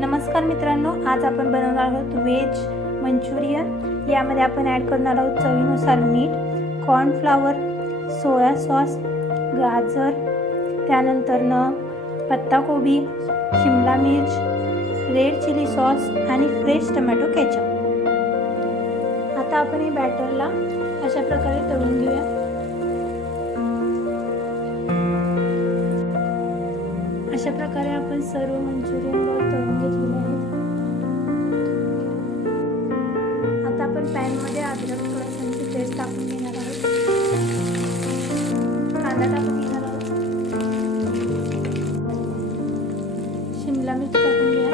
नमस्कार मित्रांनो, आज आपण बनवणार आहोत व्हेज मंचुरियन। यामध्ये आपण ॲड करणार आहोत चवीनुसार मीठ, कॉर्नफ्लॉवर, सोया सॉस, गाजर, त्यानंतर पत्ताकोबी, शिमला मिर्च, रेड चिली सॉस आणि फ्रेश टोमॅटो केचप। आता आपण हे बॅटरला अशा प्रकारे तळून घेऊया। अशा प्रकारे आपण सर्व मंचुरियन बॉल तळून घेतलेले आहेत। आता आपण पॅन मध्ये अद्रक लसूणची पेस्ट टाकून घेणार आहोत, कांदा टाकून घेणार आहोत, शिमला मिर्च टाकून घ्या,